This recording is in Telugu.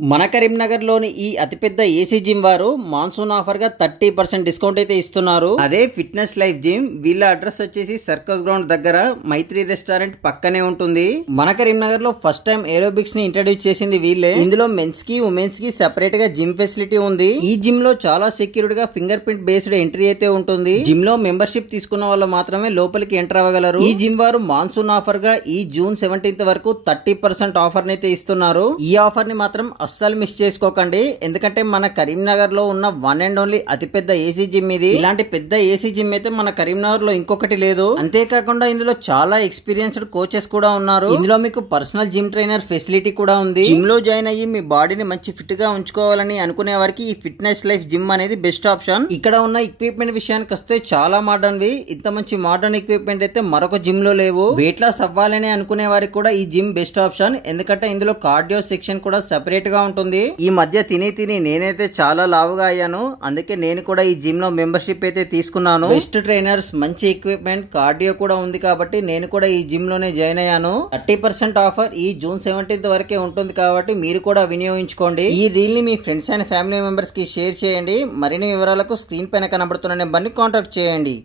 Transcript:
మన కరీంనగర్లోని ఈ అతిపెద్ద ఏసీ జిమ్ వారు మాన్సూన్ ఆఫర్ గా 30% డిస్కౌంట్ అయితే ఇస్తున్నారు. అదే ఫిట్నెస్ లైఫ్ జిమ్. వీళ్ళ అడ్రస్ వచ్చేసి సర్కస్ గ్రౌండ్ దగ్గర మైత్రి రెస్టారెంట్ పక్కనే ఉంటుంది. మన కరీంనగర్ లో ఫస్ట్ టైం ఏరోబిక్స్ ని ఇంట్రడ్యూస్ చేసింది వీళ్ళే. ఇందులో మెన్స్ కి ఉమెన్స్ కి సెపరేట్ గా జిమ్ ఫెసిలిటీ ఉంది. ఈ జిమ్ లో చాలా సెక్యూర్డ్ గా ఫింగర్ ప్రింట్ బేస్డ్ ఎంట్రీ అయితే ఉంటుంది. జిమ్ లో మెంబర్షిప్ తీసుకున్న వాళ్ళు మాత్రమే లోపలికి ఎంటర్ అవ్వగలరు. ఈ జిమ్ వారు మాన్సూన్ ఆఫర్ గా ఈ జూన్ 17th వరకు 30% ఆఫర్ అయితే ఇస్తున్నారు. ఈ ఆఫర్ ని మాత్రం అస్సలు మిస్ చేసుకోకండి. ఎందుకంటే మన కరీంనగర్ లో ఉన్న వన్ అండ్ ఓన్లీ అతిపెద్ద ఏసీ జిమ్ ఇది. ఇలాంటి పెద్ద ఏసీ జిమ్ అయితే మన కరీంనగర్ లో ఇంకొకటి లేదు. అంతేకాకుండా ఇందులో చాలా ఎక్స్పీరియన్స్డ్ కోచెస్ కూడా ఉన్నారు. ఇందులో మీకు పర్సనల్ జిమ్ ట్రైనర్ ఫెసిలిటీ కూడా ఉంది. జిమ్ లో జాయిన్ అయ్యి మీ బాడీని మంచి ఫిట్ గా ఉంచుకోవాలని అనుకునే వారికి ఈ ఫిట్నెస్ లైఫ్ జిమ్ అనేది బెస్ట్ ఆప్షన్. ఇక్కడ ఉన్న ఎక్విప్మెంట్ విషయానికి వస్తే చాలా మోడర్న్ వి. ఇంత మంచి మోడర్న్ ఎక్విప్మెంట్ అయితే మరొక జిమ్ లో లేవు. వెయిట్ లాస్ అవ్వాలని అనుకునే వారికి కూడా ఈ జిమ్ బెస్ట్ ఆప్షన్. ఎందుకంటే ఇందులో కార్డియో సెక్షన్ కూడా సెపరేట్ గా ఉంటుంది. ఈ మధ్య తిని నేనైతే చాలా లావుగా అయ్యాను. అందుకే నేను కూడా ఈ జిమ్ లో మెంబర్షిప్ అయితే తీసుకున్నాను. బెస్ట్ ట్రైనర్స్, మంచి ఎక్విప్మెంట్, కార్డియో కూడా ఉంది కాబట్టి నేను కూడా ఈ జిమ్ లోనే జాయిన్ అయ్యాను. 30% ఆఫర్ ఈ జూన్ 17th వరకే ఉంటుంది కాబట్టి మీరు కూడా వినియోగించుకోండి. ఈ రీల్ ని మీ ఫ్రెండ్స్ అండ్ ఫ్యామిలీ మెంబర్స్ కి షేర్ చేయండి. మరిన్ని వివరాలకు స్క్రీన్ పైన కనబడుతున్న నెంబర్ ని కాంటాక్ట్ చేయండి.